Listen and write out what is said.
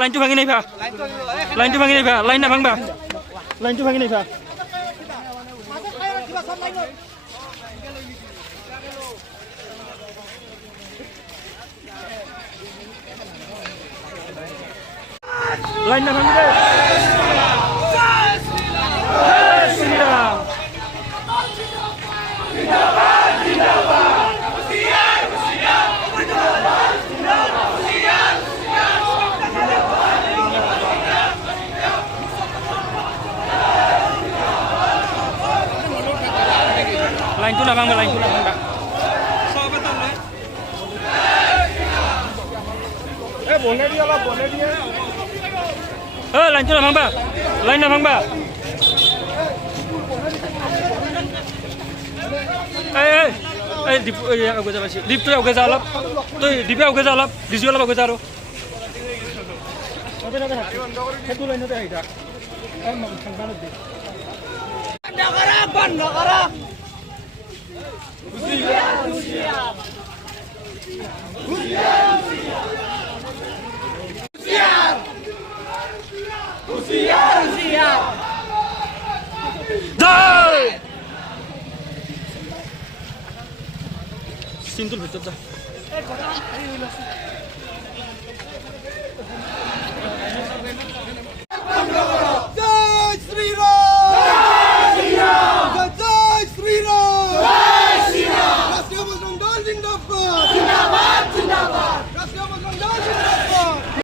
লাইনটো ভাঙি নাইবা লাইনটো ভাঙি নাইবা লাইন না ভাঙবা লাইনটো ভাঙি নাইবা লাইন না ভাঙবে লাইনটো না ভাঙবা লাইনটো না ভাঙবা এ বনে দি অলপ বনে দি এ লাইনটো না ভাঙবা লাইন না ভাঙবা এই দীপ আগে যাবা দীপটো আগে যা অলপ তুই দীপে আগে যা অলপ ডিজি অলপ আগে যা আৰু সেইটো লাইনতে আহি থাক বন্ধ কৰা চিন্তুৰ ভিতৰত যা